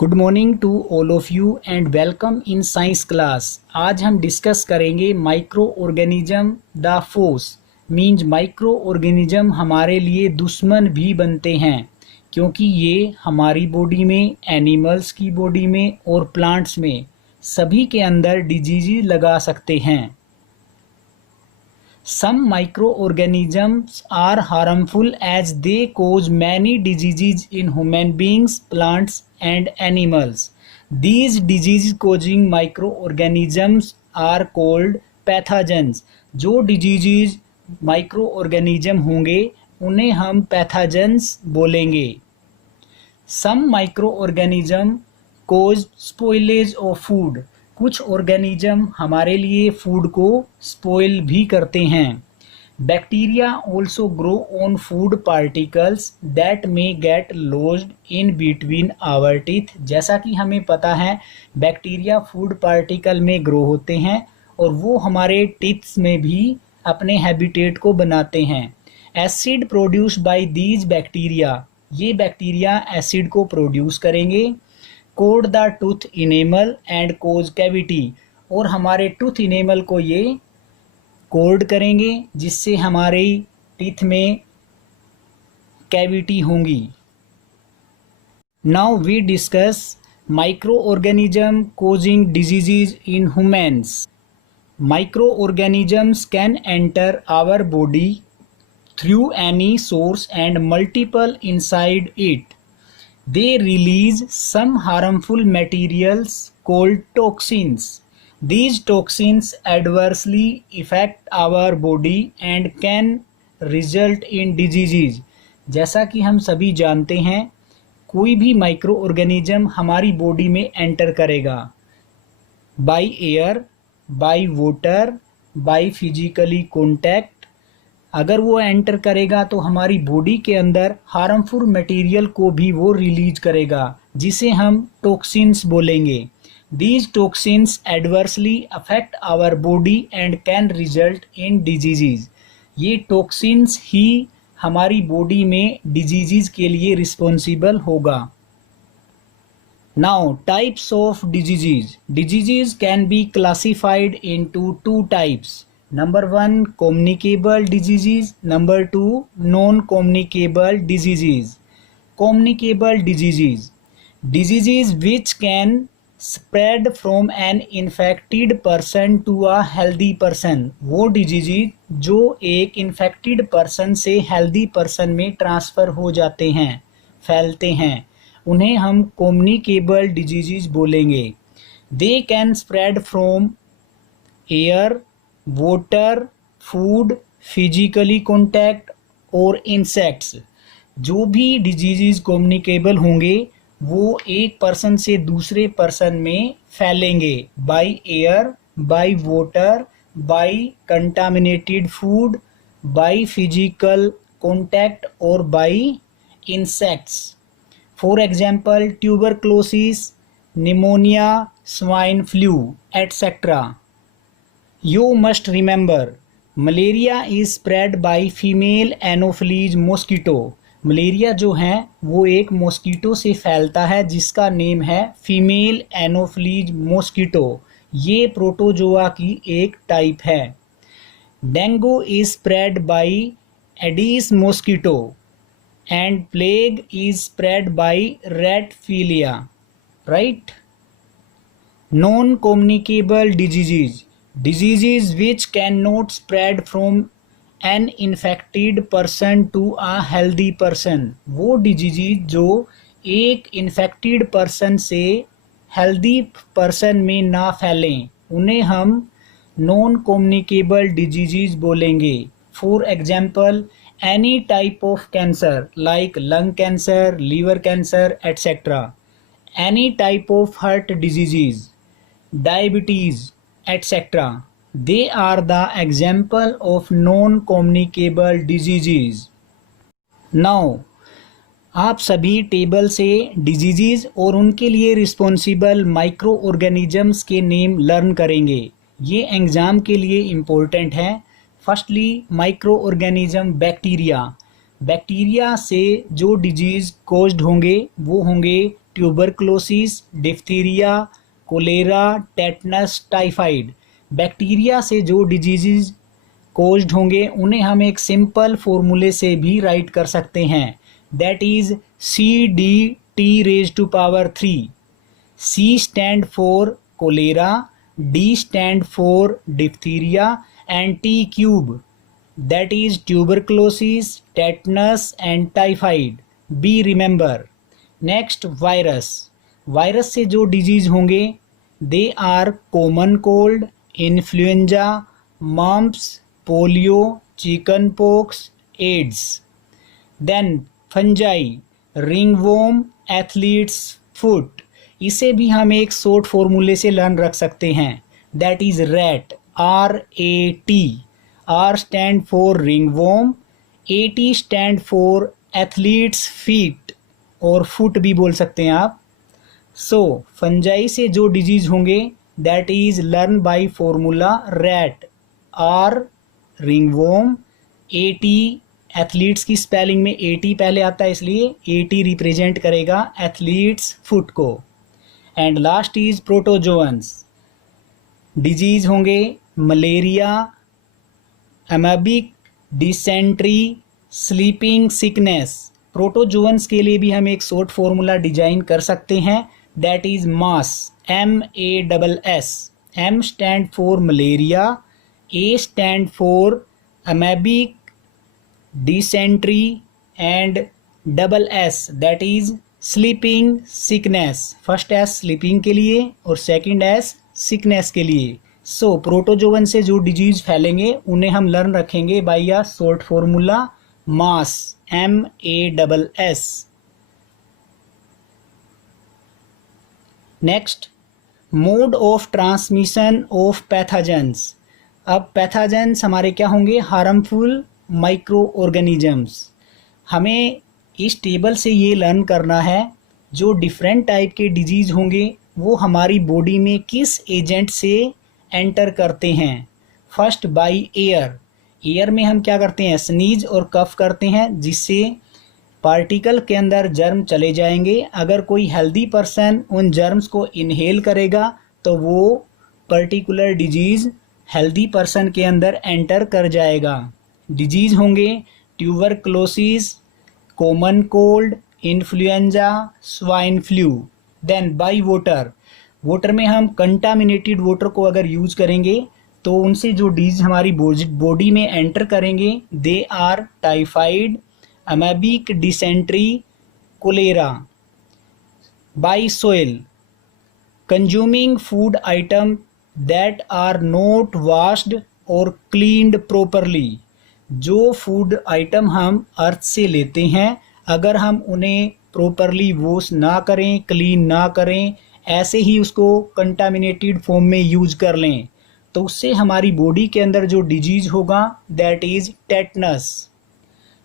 Good morning to all of you and welcome in science class. आज हम discuss करेंगे microorganism the foes. Means microorganism हमारे लिए दुश्मन भी बनते हैं क्योंकि ये हमारी बॉडी में, एनिमल्स की बॉडी में और प्लांट्स में सभी के अंदर डिजीज लगा सकते हैं। Some microorganisms are harmful as they cause many diseases in human beings, plants and animals. These disease-causing microorganisms are called pathogens. जो diseases microorganism होंगे उन्हें हम pathogens बोलेंगे। Some microorganisms cause spoilage of food. कुछ organism हमारे लिए food को spoil भी करते हैं। Bacteria also grow on food particles that may get lodged in between our teeth. जैसा कि हमें पता है बैक्टीरिया फूड पार्टिकल में ग्रो होते हैं और वो हमारे टीथ्स में भी अपने हैबिटेट को बनाते हैं। Acid produced by these bacteria, ये बैक्टीरिया एसिड को प्रोड्यूस करेंगे। Code the tooth enamel and cause cavity, और हमारे टूथ इनेमल को ये कोड करेंगे जिससे हमारे टीथ में कैविटी होंगी। Now we discuss microorganism causing diseases in humans. Microorganisms can enter our body through any source and multiple inside it. They release some harmful materials called toxins. These toxins adversely affect our body and can result in diseases. जैसा कि हम सभी जानते हैं कोई भी microorganism हमारी body में एंटर करेगा by air, by water, by physically contact. अगर वो एंटर करेगा तो हमारी बॉडी के अंदर हार्मफुल मटेरियल को भी वो रिलीज करेगा जिसे हम टॉक्सिन्स बोलेंगे। These toxins adversely affect our body and can result in diseases. ये टॉक्सिन्स ही हमारी बॉडी में डिजीजेज के लिए रिस्पॉन्सिबल होगा। Now types of diseases. Diseases can be classified into two types. Number 1, communicable diseases. Number 2, non-communicable diseases. Communicable diseases. Diseases which can spread from an infected person to a healthy person. वो diseases जो एक infected person से healthy person में transfer हो जाते हैं, फैलते हैं, उन्हें हम communicable diseases बोलेंगे। They can spread from air, water, food, physically contact और इंसेक्ट्स। जो भी डिजीजेज कम्युनिकेबल होंगे वो एक पर्सन से दूसरे पर्सन में फैलेंगे by air, by water, by contaminated food, by physical contact और by insects. For example tuberculosis, pneumonia, swine flu etcetera. You must remember, malaria is spread by female anopheles mosquito. Malaria जो है वो एक mosquito से फैलता है जिसका name है फीमेल एनोफ्लीज मॉस्किटो। ये प्रोटोजोआ की एक टाइप है। Dengue is spread by aedes mosquito and plague is spread by rat flea, right. Non communicable diseases. Diseases which cannot spread from an infected person to a healthy person. वो diseases जो एक infected person से healthy person में ना फैलें उन्हें हम non communicable diseases बोलेंगे। For example, any type of cancer like lung cancer, liver cancer, etc. Any type of heart diseases, diabetes, etc. They are the example of non-communicable diseases. Now, आप सभी table से diseases और उनके लिए responsible microorganisms के name learn करेंगे। ये exam के लिए इम्पोर्टेंट है। Firstly microorganism bacteria. Bacteria से जो डिजीज़ कोज्ड होंगे वो होंगे tuberculosis, diphtheria, cholera, tetanus, typhoid. Bacteria से जो डिजीजेज कोज्ड होंगे उन्हें हम एक सिंपल फॉर्मूले से भी राइट कर सकते हैं, that is CDT⁻3। C stand for cholera, D stand for diphtheria, and T cube, that is tuberculosis, tetanus and typhoid. B remember. Next, virus. Virus से जो डिजीज होंगे they are common cold, influenza, mumps, polio, chickenpox, AIDS. Then fungi, ringworm, athlete's foot. इसे भी हम एक short फॉर्मूले से learn रख सकते हैं, that is rat, RAT। R stand for ringworm, AT stand for athletes feet और फुट भी बोल सकते हैं आप। सो फंजाई से जो डिजीज होंगे that is learn by formula rat, R ringworm, AT athletes की स्पेलिंग में AT पहले आता है इसलिए AT रिप्रेजेंट करेगा एथलीट्स फुट को। And last is protozoans. Disease होंगे malaria, amebic, dysentery, sleeping sickness. Protozoans के लिए भी हम एक शॉर्ट फॉर्मूला डिजाइन कर सकते हैं, that is mass, MASS। M stand for malaria, A stand for amoebic, dysentery and SS that is sleeping sickness. First S sleeping के लिए और सेकंड S सिकनेस के लिए। सो प्रोटोजोवन से जो डिजीज फैलेंगे उन्हें हम लर्न रखेंगे by a short formula mass, MASS। Next, mode of transmission of pathogens. अब पैथोजेंस हमारे क्या होंगे, हार्मफुल माइक्रो ऑर्गेनिजम्स। हमें इस टेबल से ये लर्न करना है जो डिफरेंट टाइप के डिजीज होंगे वो हमारी बॉडी में किस एजेंट से एंटर करते हैं। First by air. एयर में हम क्या करते हैं, स्नीज और कफ करते हैं जिससे पार्टिकल के अंदर जर्म चले जाएंगे। अगर कोई हेल्दी पर्सन उन जर्म्स को इनहेल करेगा तो वो पर्टिकुलर डिजीज हेल्दी पर्सन के अंदर एंटर कर जाएगा। डिजीज होंगे tuberculosis, common cold, influenza, swine flu. Then by water. Water में हम कंटामिनेटेड वाटर को अगर यूज करेंगे तो उनसे जो डिजीज हमारी बॉडी में एंटर करेंगे they are typhoid, amoebic, dysentery, cholera. By soil. Consuming food item that are not washed और क्लीन्ड प्रॉपरली। जो फूड आइटम हम अर्थ से लेते हैं अगर हम उन्हें प्रॉपरली वॉश ना करें, क्लीन ना करें, ऐसे ही उसको कंटामिनेटेड फॉर्म में यूज कर लें तो उससे हमारी बॉडी के अंदर जो डिजीज होगा that is tetanus.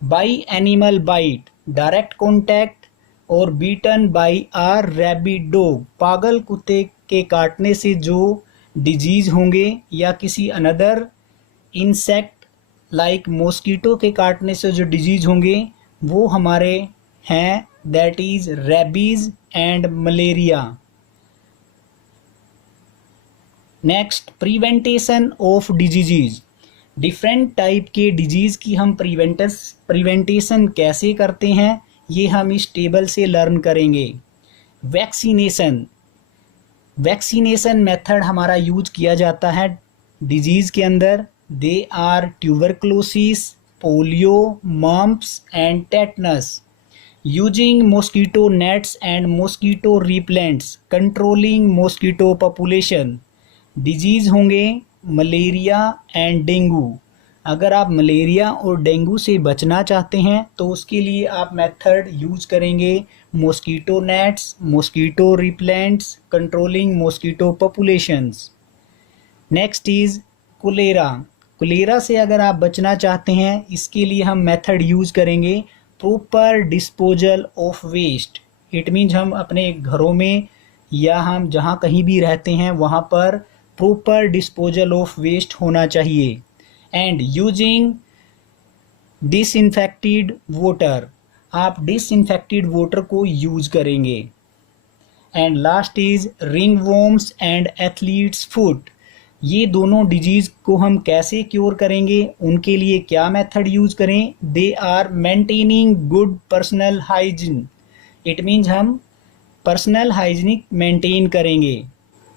By animal bite, direct contact और beaten by a rabid dog. पागल कुत्ते के काटने से जो डिजीज होंगे या किसी अनदर इंसेक्ट लाइक मॉस्किटो के काटने से जो डिजीज होंगे वो हमारे हैं that is rabies and malaria. Next, prevention of diseases. Different type के डिजीज की हम प्रिवेंटेशन कैसे करते हैं ये हम इस टेबल से लर्न करेंगे। वैक्सीनेशन। वैक्सीनेशन मेथड हमारा यूज किया जाता है डिजीज के अंदर, they are tuberculosis, polio, mumps and tetanus. Using mosquito nets and mosquito repellents, controlling mosquito population. Disease होंगे मलेरिया एंड डेंगू। अगर आप मलेरिया और डेंगू से बचना चाहते हैं तो उसके लिए आप मेथड यूज करेंगे mosquito nets, mosquito repellents, controlling mosquito populations. Next is cholera. Cholera से अगर आप बचना चाहते हैं इसके लिए हम मेथड यूज करेंगे proper disposal of waste. It means हम अपने घरों में या हम जहाँ कहीं भी रहते हैं वहाँ पर प्रॉपर डिस्पोजल ऑफ वेस्ट होना चाहिए। And using disinfected water. आप डिसइंफेक्टेड वाटर को यूज करेंगे। And last is ringworms and athletes foot. ये दोनों डिजीज़ को हम कैसे क्योर करेंगे, उनके लिए क्या मेथड यूज करें? They are maintaining good personal hygiene. It means हम पर्सनल हाइजीनिक मेंटेन करेंगे।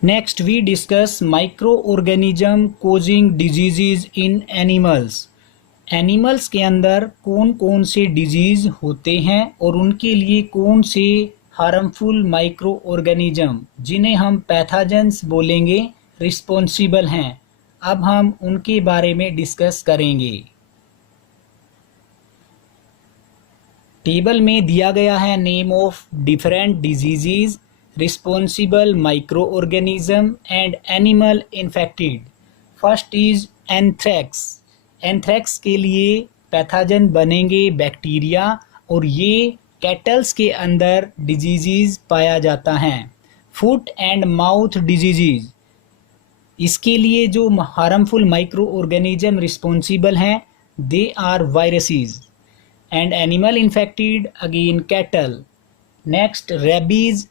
Next we discuss microorganism causing diseases in animals. Animals के अंदर कौन कौन से डिजीज़ होते हैं और उनके लिए कौन से हार्मफुल माइक्रो ऑर्गेनिज्म, जिन्हें हम पैथोजेंस बोलेंगे, रिस्पॉन्सिबल हैं। अब हम उनके बारे में डिस्कस करेंगे। टेबल में दिया गया है name of different diseases, responsible micro organism and animal infected. First is anthrax. Anthrax के लिए पैथोजन बनेंगे बैक्टीरिया और ये कैटल्स के अंदर डिजीजेज पाया जाता है। फुट एंड माउथ डिजीजेज, इसके लिए जो हार्मफुल माइक्रो ऑर्गेनिज्म रिस्पॉन्सिबल हैं, they are viruses. And animal infected again cattle. Next rabies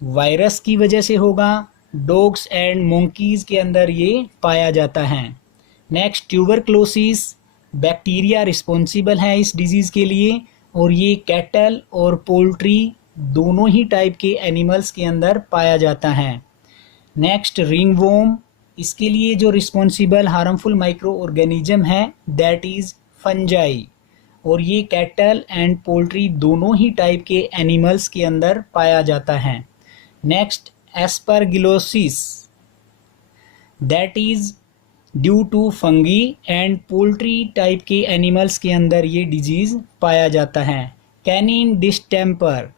virus की वजह से होगा, डॉग्स एंड मोंकीज के अंदर ये पाया जाता है। नेक्स्ट ट्यूबरक्लोसिस, बैक्टीरिया रिस्पॉन्सिबल है इस डिजीज़ के लिए और ये कैटल और पोल्ट्री दोनों ही टाइप के एनिमल्स के अंदर पाया जाता है। नेक्स्ट रिंगवॉर्म, इसके लिए जो रिस्पॉन्सिबल हार्मफुल माइक्रो ऑर्गेनिज्म है दैट इज़ फंजाई और ये कैटल एंड पोल्ट्री दोनों ही टाइप के एनिमल्स के अंदर पाया जाता है। Next aspergillosis, that is due to fungi and poultry type के एनिमल्स के अंदर ये डिजीज़ पाया जाता है। Canine distemper,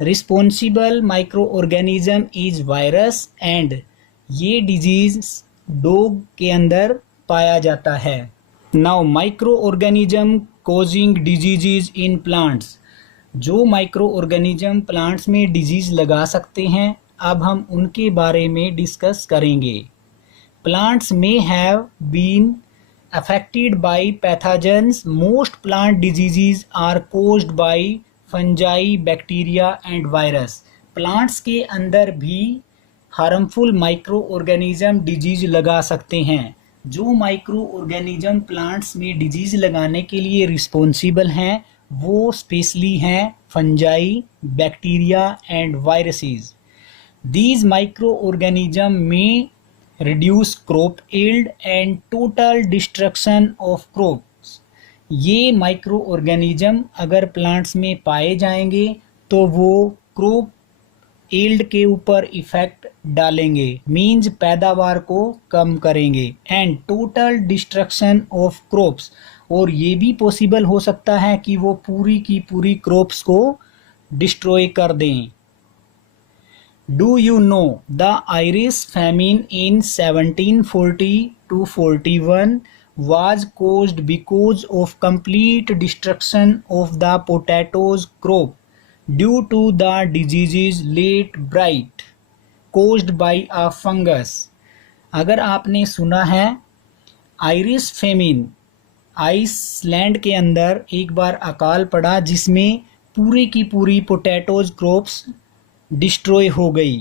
responsible microorganism is virus and ये डिजीज़ डॉग के अंदर पाया जाता है। Now microorganism causing diseases in plants. जो माइक्रो ऑर्गेनिज्म प्लांट्स में डिजीज़ लगा सकते हैं, अब हम उनके बारे में डिस्कस करेंगे। Plants may have been affected by pathogens. Most plant diseases are caused by fungi, bacteria and virus. Plants के अंदर भी harmful microorganism disease लगा सकते हैं। जो microorganism plants में disease लगाने के लिए responsible हैं वो स्पेशली हैं fungi, bacteria and viruses. These microorganism may reduce crop yield and total destruction of crops. ये माइक्रो ऑर्गेनिज्म अगर प्लांट्स में पाए जाएंगे तो वो क्रॉप यील्ड के ऊपर इफेक्ट डालेंगे, मींस पैदावार को कम करेंगे, and total destruction of crops, और ये भी पॉसिबल हो सकता है कि वो पूरी की पूरी क्रॉप्स को डिस्ट्रॉय कर दें। Do you know the Irish famine in 1740 to 41 was caused because of complete destruction of the potatoes crop due to the diseases late blight caused by a fungus? अगर आपने सुना है आयरिश फेमिन, आइसलैंड के अंदर एक बार अकाल पड़ा जिसमें पूरी की पूरी पोटैटोज क्रॉप्स डिस्ट्रॉय हो गई,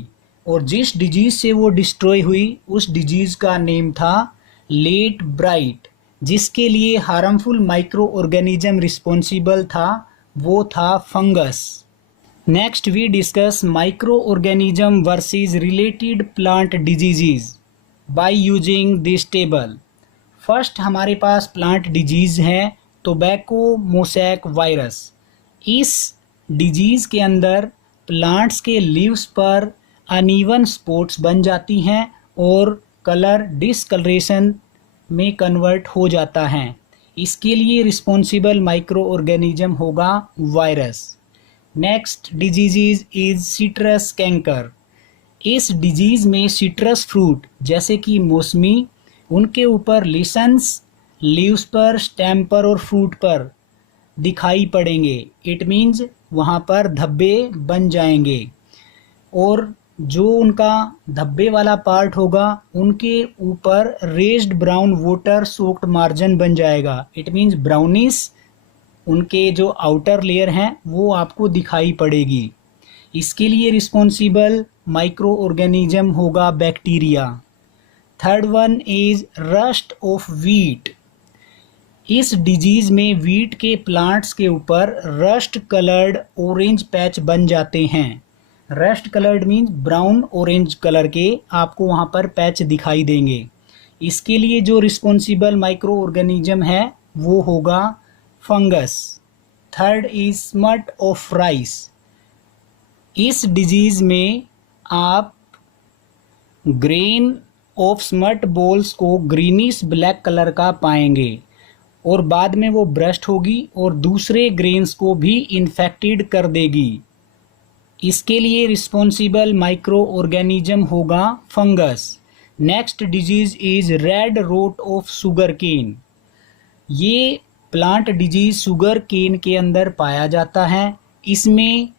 और जिस डिजीज़ से वो डिस्ट्रॉय हुई उस डिजीज़ का नेम था लेट ब्राइट, जिसके लिए हार्मफुल माइक्रो ऑर्गेनिज्म रिस्पॉन्सिबल था वो था fungus. Next we discuss microorganism versus related plant diseases by using this table. First हमारे पास प्लांट डिजीज़ है टोबैको मोसैक वायरस। इस डिजीज़ के अंदर प्लांट्स के लीव्स पर अनइवन स्पॉट्स बन जाती हैं और कलर डिसकलरेशन में कन्वर्ट हो जाता है। इसके लिए रिस्पॉन्सिबल माइक्रो ऑर्गेनिज्म होगा virus. Next disease is citrus canker. इस डिजीज़ में सिट्रस फ्रूट जैसे कि मौसमी, उनके ऊपर लिसन्स लीव्स पर, स्टेम पर और फ्रूट पर दिखाई पड़ेंगे। इट मीन्स वहाँ पर धब्बे बन जाएंगे, और जो उनका धब्बे वाला पार्ट होगा उनके ऊपर raised brown water soaked margin बन जाएगा। इट मीन्स ब्राउनिश उनके जो आउटर लेयर हैं वो आपको दिखाई पड़ेगी। इसके लिए रिस्पॉन्सिबल माइक्रो ऑर्गेनिज्म होगा bacteria. Third one is rust of wheat. इस डिजीज में वीट के प्लांट्स के ऊपर रस्ट कलर्ड ऑरेंज पैच बन जाते हैं। Rust coloured means brown orange colour के आपको वहाँ पर पैच दिखाई देंगे। इसके लिए जो रिस्पॉन्सिबल माइक्रो ऑर्गेनिज्म है वो होगा fungus. Third is smut of rice. इस डिजीज में आप ग्रेन ऑफ स्मट बॉल्स को ग्रीनिश ब्लैक कलर का पाएंगे और बाद में वो ब्रस्ट होगी और दूसरे ग्रेन्स को भी इन्फेक्टेड कर देगी। इसके लिए रिस्पॉन्सिबल माइक्रो ऑर्गेनिज्म होगा fungus. Next disease is red rot of sugarcane. ये प्लांट डिजीज शुगर केन के अंदर पाया जाता है। इसमें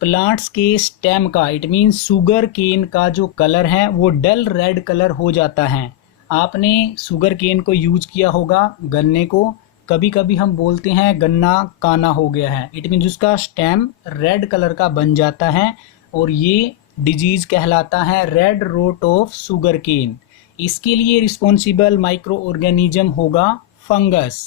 प्लांट्स के स्टेम का इट मीन्स शुगर केन का जो कलर है वो डल रेड कलर हो जाता है। आपने शुगर केन को यूज किया होगा, गन्ने को। कभी कभी हम बोलते हैं गन्ना काना हो गया है, इट मीन्स उसका स्टेम रेड कलर का बन जाता है और ये डिजीज कहलाता है red rot of sugarcane. इसके लिए रिस्पॉन्सिबल माइक्रो ऑर्गेनिज्म होगा फंगस।